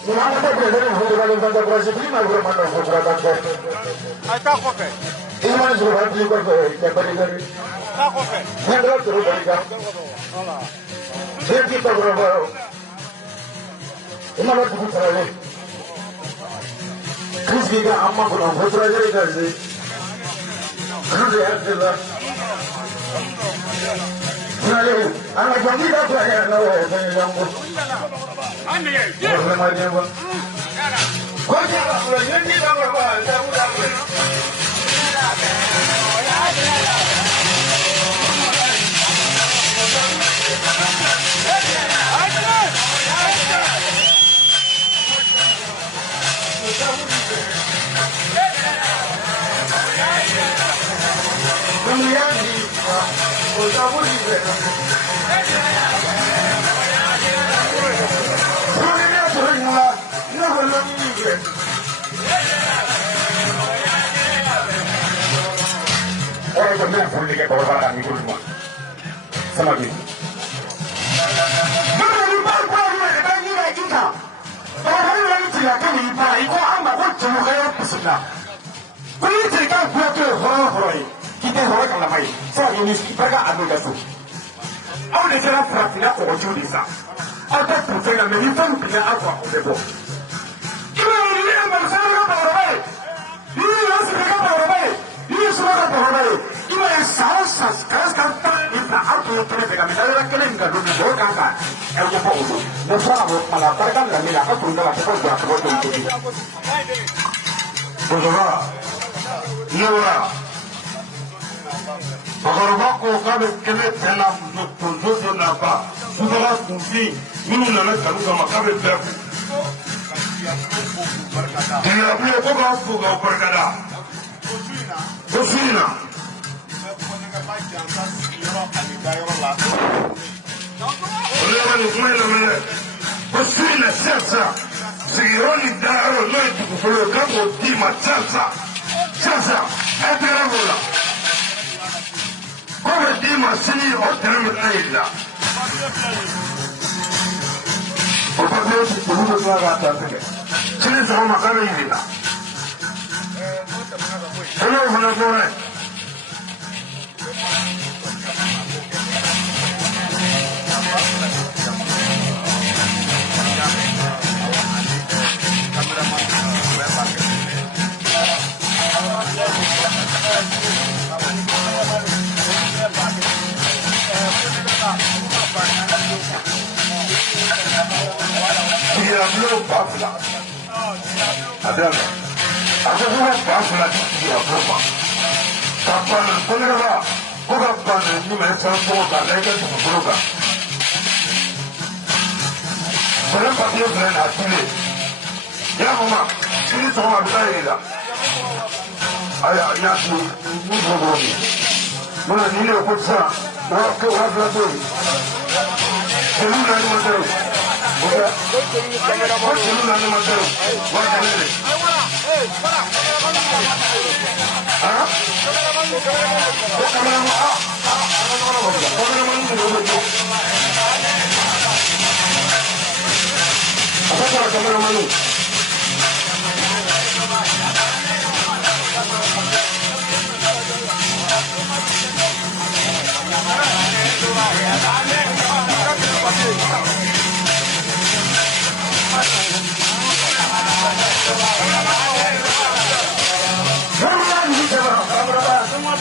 Semangat berdiri hubungan tentang proses ini malu mana hubungan tentang. Ada kopi. Ini mana hubungan di luar yang berdiri. Ada kopi. Yang terus terus berikan. Jadi kita berapa? Ini mana hubungan terakhir? Chris kita amma kurang hubungan terakhir ini. Chris ya jelas. Jadi, anak janji dah terakhir nak saya jangkut. Boleh macam apa? Kau jangan pulang janji dah berapa? Saya muda pun. Kemudian di Kota Budi. Orang benar boleh ke bawah barang itu semua. Sama gitu. Mana lipat baru ada ni lagi kita. Orang lain tidak kan lipat. Iku amba pun cuma kaya pesudah. Kalau cerita buat tu orang kita orang kalau mai. Saya ini mereka anu dasu. Awak ni jangan perhatian kau judi sah. Ada tu jangan menipu bila aku lebo. Kita ini yang bersama orang. Ini yang sekarang orang. Ini semua orang. Iba yang salah sekarang kita auto yang terdekat misalnya kita enggak dulu boleh kan? Aku pun itu. Dasar aku melaporkan dan melakukan perundingan kita buat itu. Betul. Iya. Agar aku kami kena dalam tujuan apa? Sudah kunci ini nak kamu sama kami berapa? Dia punya kau berkata. Bosina. Oleh ni kumai nama Bosina sasa. Sigironi daro nanti kufulo kamu di macasa. Sasa, etera bola. Kau di masini hotel mereka. Apa dia tu berapa kata? Sini sama kami ini lah. Hello, hello, hello. Dia belum bafla. Ada. Aku bukan bafla dia berapa. Kapan penera? Kapan ni macam apa? Lagi tu berapa? Berapa dia bulan hati? Ya mama, ini semua berapa dah? Ayah, ya tu, berapa ni? Mana ni le kuasa? Berapa berapa tu? Seluruh nama tu. Bukan. Seluruh nama tu. Mana ni? Ah? Semua